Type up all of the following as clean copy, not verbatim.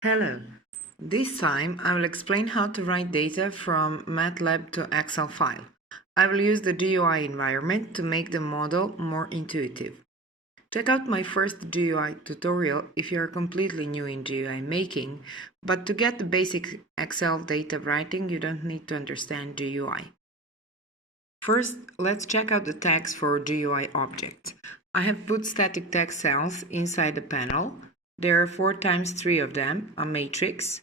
Hello. This time I will explain how to write data from MATLAB to Excel file. I will use the GUI environment to make the model more intuitive. Check out my first GUI tutorial if you are completely new in GUI making, but to get the basic Excel data writing you don't need to understand GUI. First, let's check out the tags for GUI objects. I have put static tag cells inside the panel. There are 4 times 3 of them, a matrix.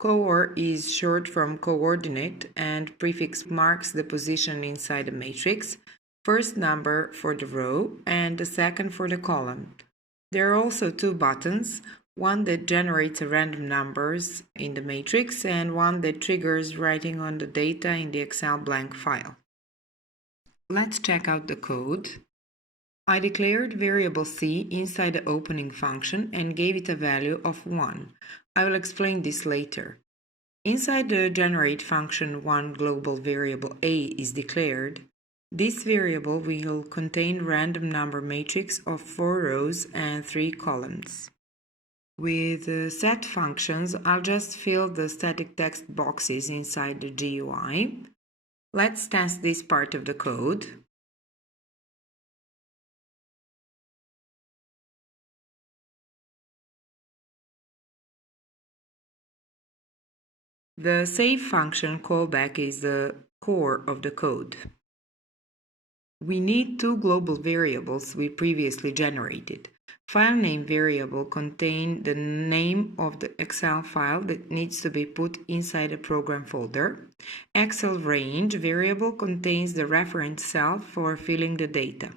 Coor is short from coordinate and prefix marks the position inside the matrix, first number for the row and the second for the column. There are also 2 buttons, one that generates random numbers in the matrix and one that triggers writing on the data in the Excel blank file. Let's check out the code. I declared variable c inside the opening function and gave it a value of 1. I will explain this later. Inside the generate function, one global variable a is declared. This variable will contain random number matrix of 4 rows and 3 columns. With set functions, I'll just fill the static text boxes inside the GUI. Let's test this part of the code. The save function callback is the core of the code. We need 2 global variables we previously generated. File name variable contains the name of the Excel file that needs to be put inside a program folder. Excel range variable contains the reference cell for filling the data.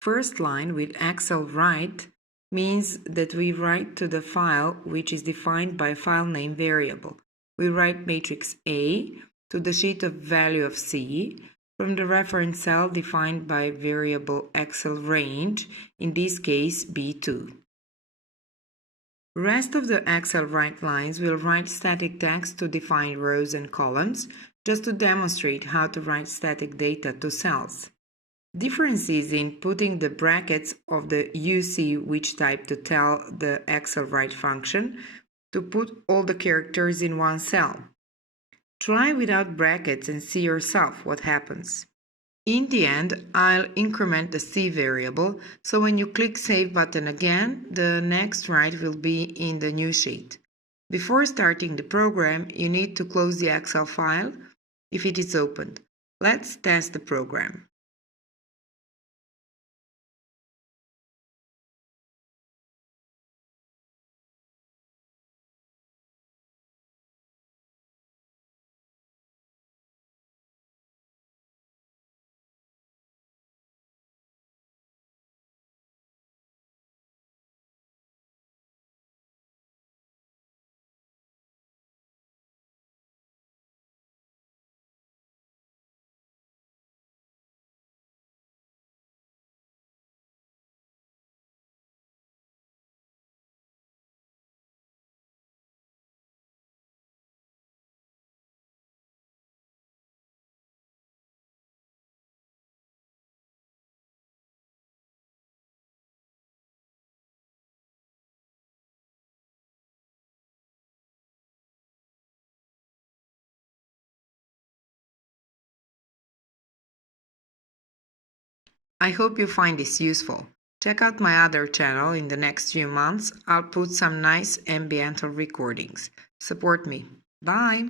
First line with Excel write means that we write to the file which is defined by file name variable. We write matrix A to the sheet of value of C from the reference cell defined by variable Excel range, in this case B2. Rest of the Excel write lines will write static text to define rows and columns, just to demonstrate how to write static data to cells. Difference is in putting the brackets of the UC which type to tell the Excel write function to put all the characters in one cell. Try without brackets and see yourself what happens. In the end, I'll increment the C variable, so when you click Save button again, the next write will be in the new sheet. Before starting the program, you need to close the Excel file if it is opened. Let's test the program. I hope you find this useful. Check out my other channel in the next few months. I'll put some nice ambiental recordings. Support me. Bye!